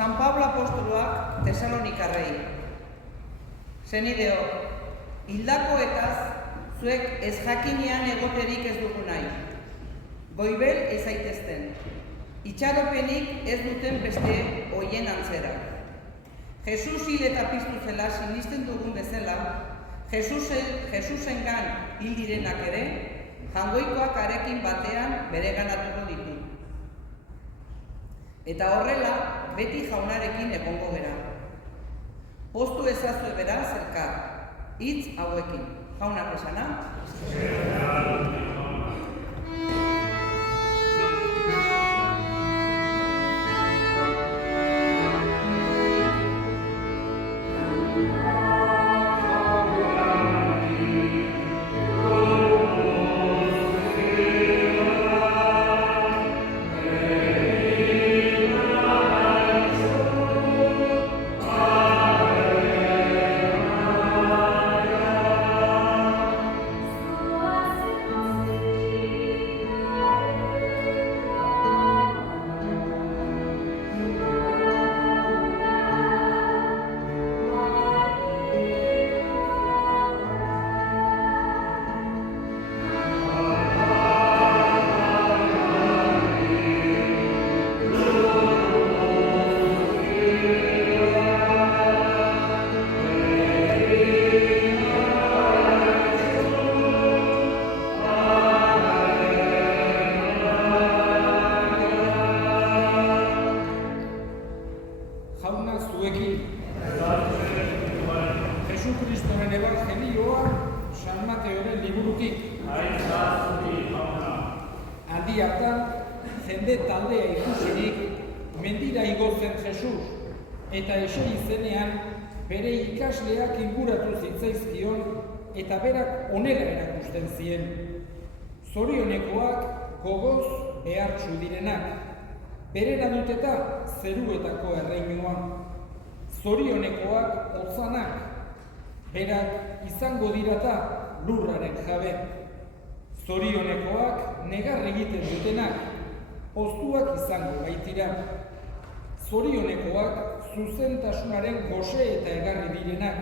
San Pablo apostoloak Tesalonikarrei. Senideok, hildakoetaz zuek ez jakinean egoterik ez dugu nahi. Goibel ez zaitezten. Itxaropenik ez duten beste hoien antzera. Jesus hil eta piztu zela sinisten dugun bezala, Jesusengan hil direnak ere, jangoikoak harekin batean bereganatuko ditu. Eta horrela, beti jaunarekin egongo gera. Poztu ezazue beraz elkar, hitz hauekin. Jaunak esana? Jesucristoren evangelioa San Mateoren liburutik. Aldi hartan, jende taldea ikusirik, mendira igotzen Jesus, eta eseri zenean bere ikasleak inguratu zitzaizkion, eta berak onela erakusten zien. Zorionekoak gogoz behartsu direnak, berera duteta zeruetako erreinua. Zorionekoak hotzanak, berak izango dirata lurraren jabe. Zorionekoak negar egiten dutenak, poztuak izango baitira. Zorionekoak zuzentasunaren gose eta egarri direnak,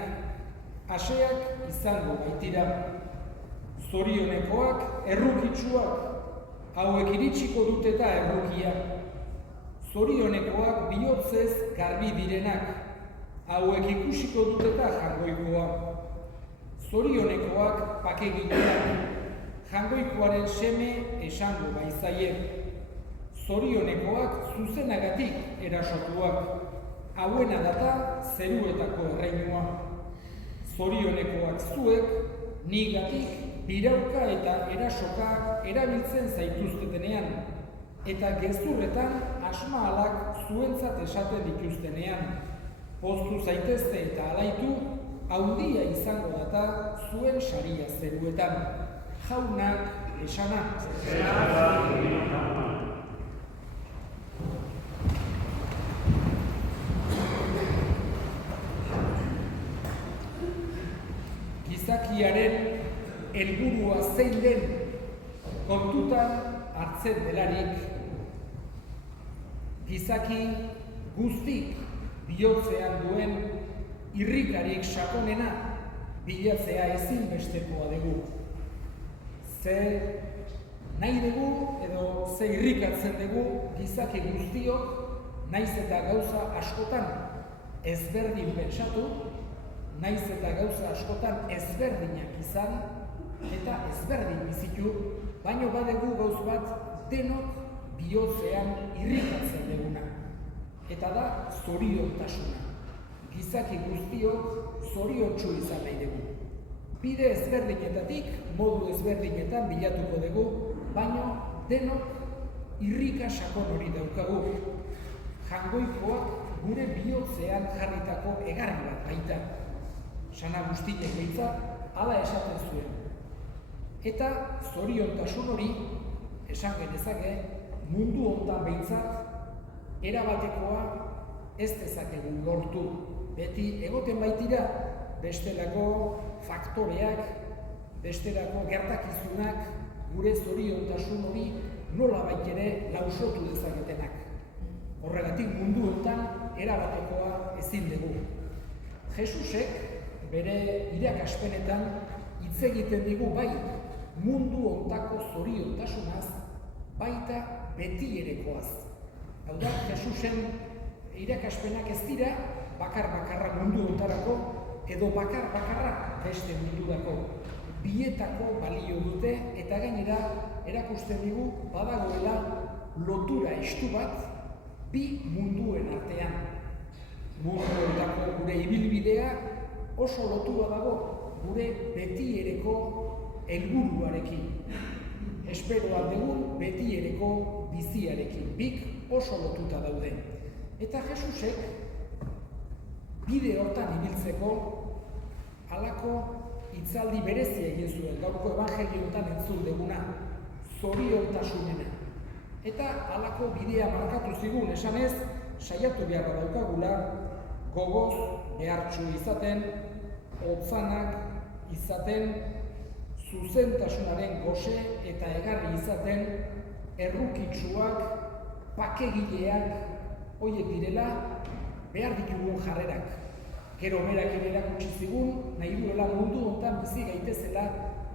aseak izango baitira. Zorionekoak errukitsuak, hauek iritsiko duteta errukia. Zorionekoak bihotzez garbi direnak, hauek ikusiko duteta jangoikoa. Zorionekoak pakegileak, jangoikoaren seme esango baizaie. Zorionekoak zuzenagatik erasotuak, hauena data zeruetako erreinua. Zorionekoak zuek, nigatik, birauka eta erasoka erabiltzen zaituztetenean, eta gezurretan asmaalak zuentzat esaten dituztenean. Poztu zaitezte eta alaitu, handia izango data zuen saria zeruetan. Jaunak esana. Gizakiaren helburua zein den kontutan hartzen delarik, gizaki guztik bihotzean duen irrikarik sakonena bilatzea ezinbestekoa dugu. Ze nahi dugu edo ze irrikatzen dugu gizaki guztiok naiz eta gauza askotan ezberdin pentsatu, naiz eta gauza askotan ezberdinak izan eta ezberdin bizitu, baino badegu gauz bat denok bihotzean irrikatzen duguna. Eta da zoriontasuna. Gizaki guztiok zoriontsu izan nahi dugu. Bide ezberdinetatik, modu ezberdinetan bilatuko dugu, baino denok irrika sakon hori daukagu. Jangoikoak gure bihotzean jarritako egarri bat baita. San Agustinek behintzat hala esaten zuen. Eta zoriontasun hori, esan genezake, mundu hontan behintzat erabatekoa ez dezakegu lortu. Beti egoten baitira bestelako faktoreak, bestelako gertakizunak gure zoriontasun hori nola bait ere lausotu dezaketenak. Horregatik mundu honetan erabatekoa ezin dugu. Jesusek bere irakaspenetan hitz egiten digu bai mundu hontako zoriontasunaz, baita betierekoaz. Hau da, Jesusen irakaspenak ez dira bakar-bakarra mundu hontarako edo bakar-bakarra beste mundurako. Bietako balio dute eta gainera erakusten digu badagoela lotura estu bat bi munduen artean. Mundu hontako gure ibilbidea oso lotua dago gure betiereko helburuarekin. Esperoa dugun betiereko biziarekin. Bik oso lotuta daude. Eta Jesusek bide hortan ibiltzeko halako hitzaldi berezia egin zuen, gaurko ebangelioetan entzun duguna, zoriontasunena. Eta halako bidea markatu zigun, esanez, saiatu beharra daukagula, gogoz behartsu izaten, hotzanak izaten, zuzentasunaren gose eta egarri izaten, errukitsuak, pakegileak, horiek direla behar ditugun jarrerak. Gero berak ere erakutsi zigun, nahi duela mundu hontan bizi gaitezela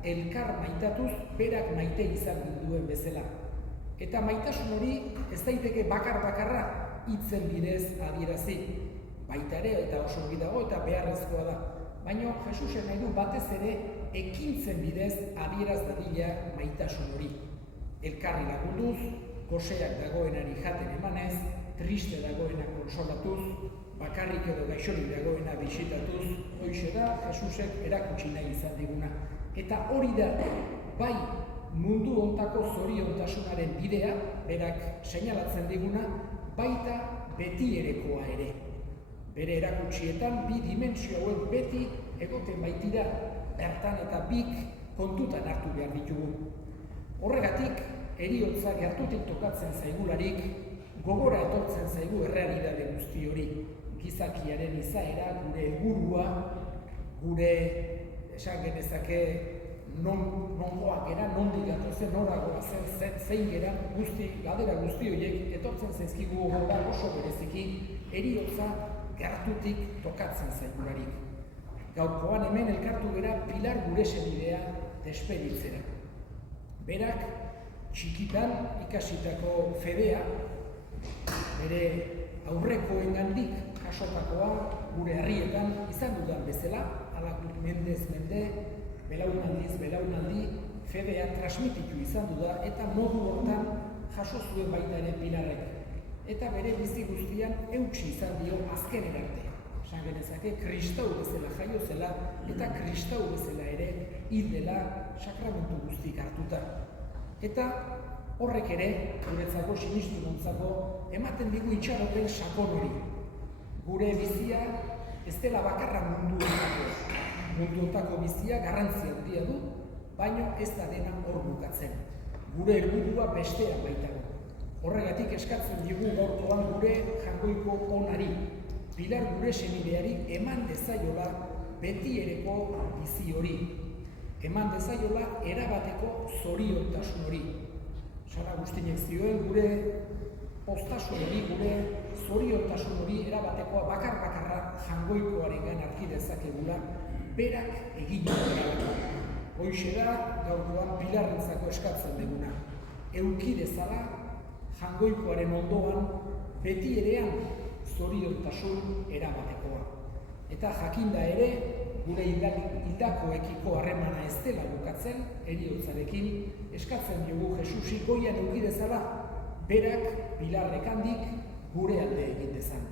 elkar maitatuz berak maite izan duen bezala. Eta maitasun hori ez daiteke bakar-bakarra hitzen bidez adierazi. Baita ere eta oso ongi dago eta beharrezkoa da. Baina Jesusen nahi du batez ere ekintzen bidez adieraz dadila maitasun hori. Elkarri lagunduz, goseak dagoenari jaten emanez, triste dagoena konsolatuz, bakarrik edo gaixorik dagoena bisitatuz, hoixe da Jesusek erakutsi nahi izan diguna. Eta hori da, bai mundu hontako zoriontasunaren bidea, berak seinalatzen diguna, baita betierekoa ere. Bere erakutsietan bi dimentsio hauek beti egoten baitira, bertan eta bik kontutan hartu behar ditugu. Horregatik, heriotza gertutik tokatzen zaigularik, gogora etortzen zaigu errealitate guzti hori. Gizakiaren izaera, gure helburua, gure esan genezake nongoak gera, nondik gatozen, noragoa zen, zein gera, galdera guzti horiek etortzen zaizkigu gogora oso bereziki, heriotza gertutik tokatzen zaigularik. Gaurkoan hemen elkartu gera Pilar gure senidea despeditzera. Berak txikitan ikasitako fedea, bere aurrekoengandik jasotakoa gure herrietan izan dudan bezala, ala mendez mende, belaunaldiz belaunaldi, fedea transmititu izan duda eta modu hortan jaso zuen baita ere Pilarrek. Eta bere bizi guztian eutsi izan dio azkenen arte. Esan genezake, kristau bezala jaio zela eta kristau bezala ere hil dela sakramentu guztik hartuta. Eta horrek ere, guretzako sinistunontzako, ematen digu itxaropen sakon hori. Gure bizia ez dela bakarra mundu hontako. Mundu hontako bizia garrantzia handia du, baina ez da dena hor bukatzen. Gure helburua bestea baitago. Horregatik eskatzen digu gaurkoan gure jangoiko onari, Pilar gure senideari eman dezaiola betiereko bizi hori. Eman dezaiola erabateko zoriontasun hori. San Agustinek zioen gure postasun hori, gure zoriontasun hori erabatekoa bakar-bakarra jangoikoarengan harki dezakegula, berak egin dugula. Hoixe da gaurkoan Pilarrentzako eskatzen duguna. Euki dezala jangoikoaren ondoan beti erean zoriontasun erabatekoa. Eta jakinda ere, gure hildakoekiko harremana ez dela bukatzen, heriotzarekin, eskatzen diogu Jesusi goian euki dezala, berak Pilarrekandik gure alde egin dezan.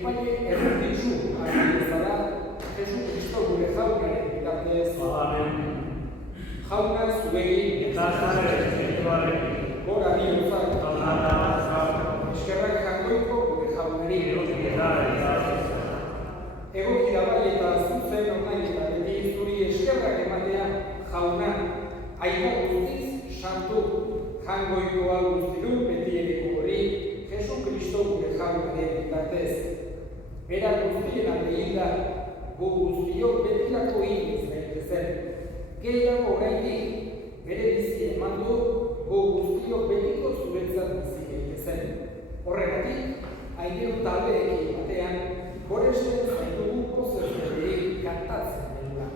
epaile errenditzu ari bezala, Jesu Kristo gure jaunaren bitartez. Jauna zuegin eta zare espiritualekin. Gora bihotzak. Eskerrak jakoiko gure jaunari. Egoki da bai eta zuzen online eta beti zuri eskerrak ematea jauna. Aina guztiz santu. Jangoikoa guztiru beti edeko hori. Jesu Kristo gure jaunaren bitartez. Bera guztien aldein da. Gu guztiok betirako iniz daitezen. Gehiago oraindik bere bizi eman du, gu guztiok betiko zuretzat bizi daitezen. Horregatik, aingeru taldeekin batean, goresten zaitugu pozez berdeik kantatzen denula.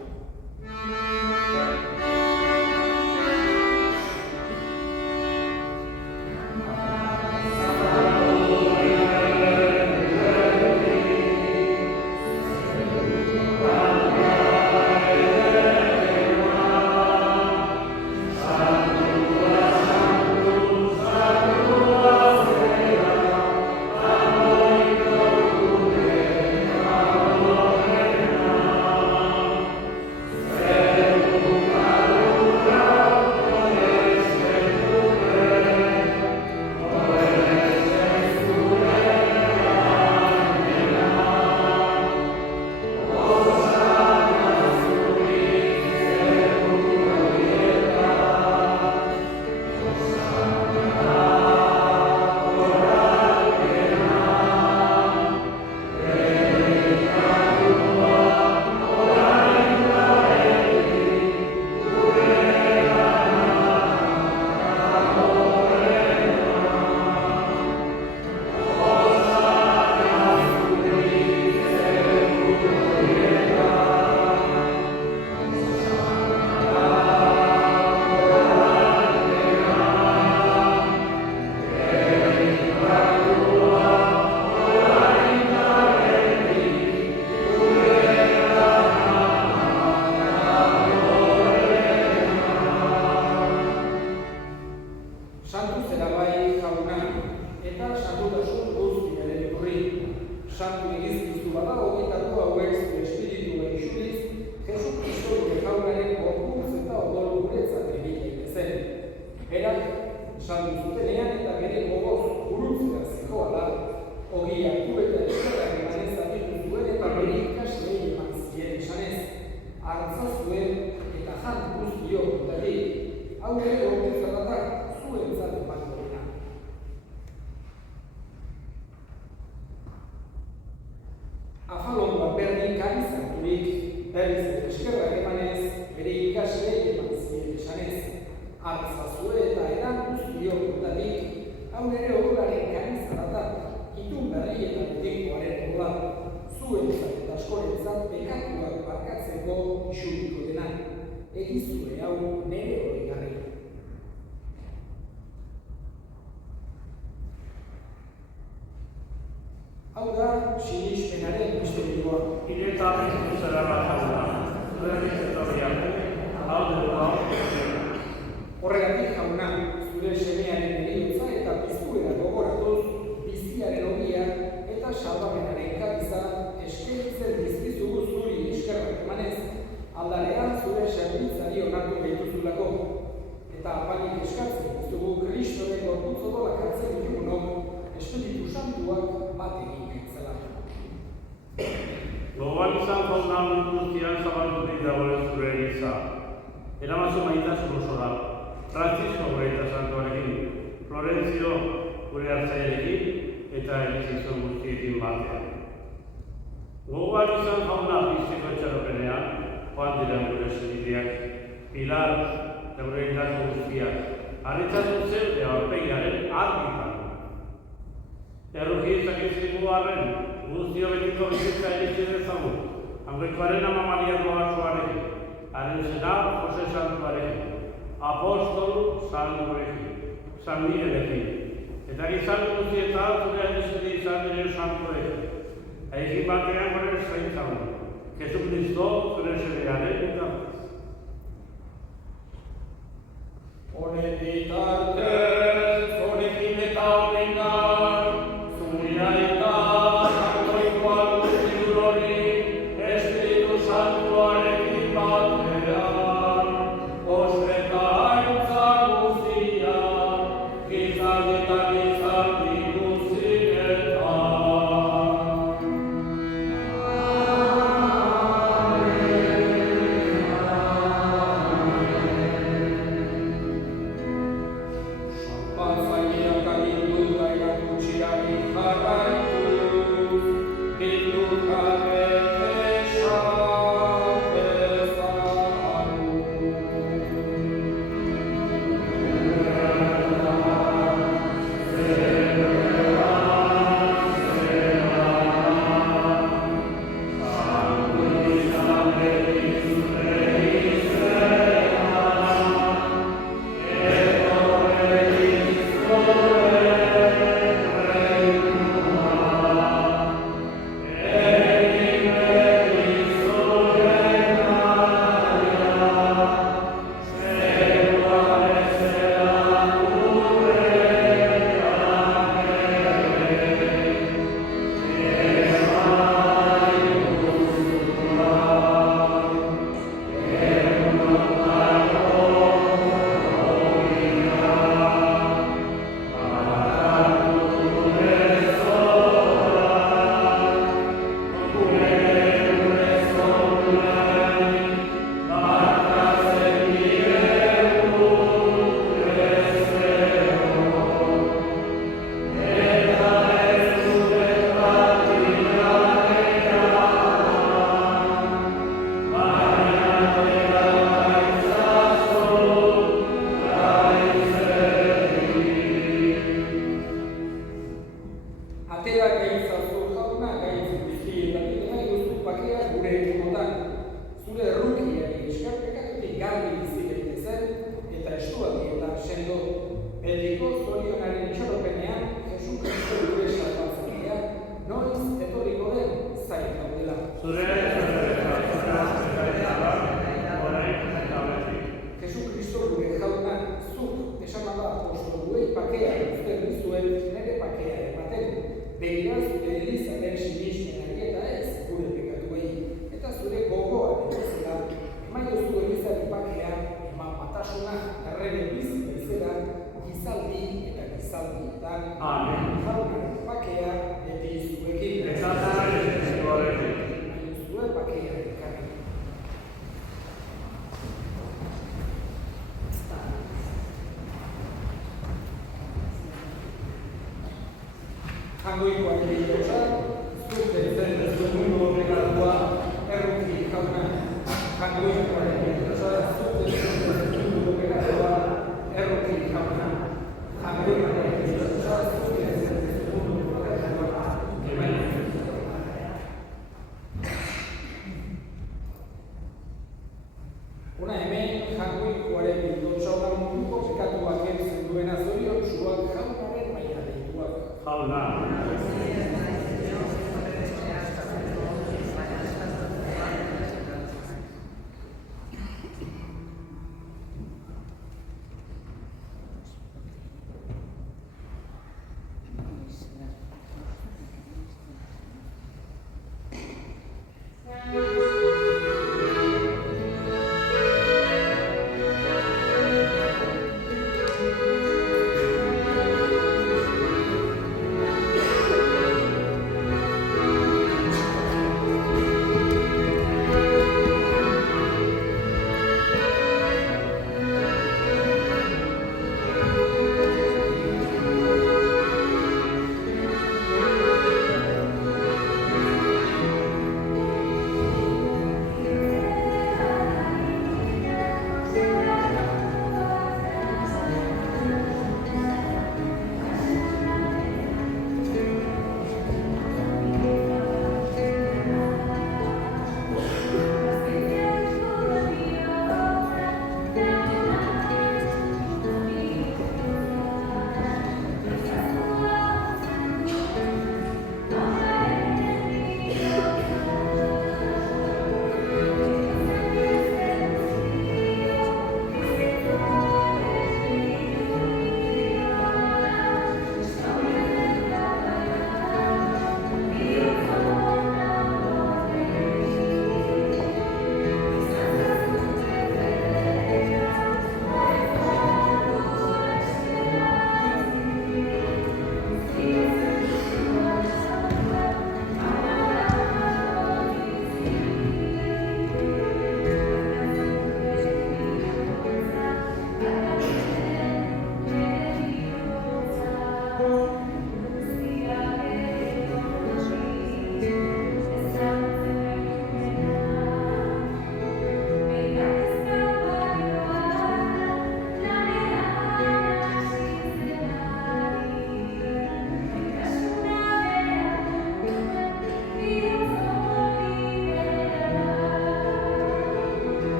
Horregatik jauna, zure semearen heriotza eta piztuera gogoratuz, biziaren ogia eta salbamenaren kariza eskeritzen dizkizugu zuri eskerrak emanez, aldarean zure zerbitzari onartu behituzulako. Eta apalik eskatzen dizugu Kristoren gorputz odolak hartzen ditugunok, Espiritu Santuak bat egin gaitzela. Gogoan izan jauna mundu guztian zabaldutik dagoen zure eliza. Eramazu maitasun osora, Francisco gure eta Santuarekin, Florentzio gure hartzailekin eta elizizon guztiekin batean. Gogoan izan jauna biziko etxaropenean, joan dira gure senideak, Pilar gure indako guztiak, harritzatu zen aurpegiaren argitan. Erruki ezakizkigu arren, guztio betiko bizitza elitzi dezagun, Angrekoaren ama Maria Doazuarekin, haren zena Jose Santuarekin, Apostol Santuarekin, San Miguelekin, eta gizan guztietan zure adizudi izan diren Santuarekin, egin batean gure zaintzagun, Jesucristo zure sedearen bitartez. Honen bitartez, honekin eta honengan, zuria eta Jangoikoak egiotza, zuk dezen ez mundu horregatua erruki jauna. Jangoikoak egiotza, zuk dezen ez mundu horregatua erruki jauna. Jangoikoak egiotza, zuk dezen ez mundu horregatua erruki jauna. Hona hemen jangoikoaren bildotza hona munduko pekatuak entzen duena zoriontsuak jaunaren maila deituak. Jauna.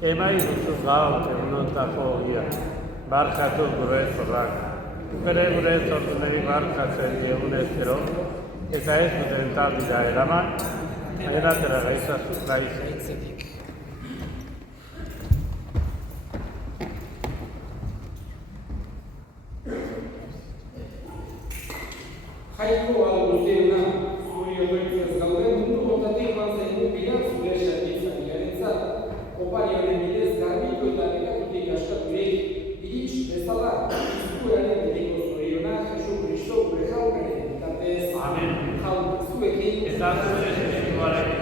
Emai duzu gaur egunontako ogia, barkatu gure zorrak. Gure zortuneri barkatzen diegunez gero, eta ez duten taldira eraman, eratera gaizazu gaitzetik. Jaiko guztiena, zuri odoitziaz gaude, mundu kontatik bantzaigu bilan zure servizariarentzat. Opariaren bidez garbitu eta nekatutik askaturik, irits bezala, izkuraren bediko zoriona, Jesu Kristo gure jaunaren bitartez. Amen. Jaun zuekin. Eta zure espirituarekin.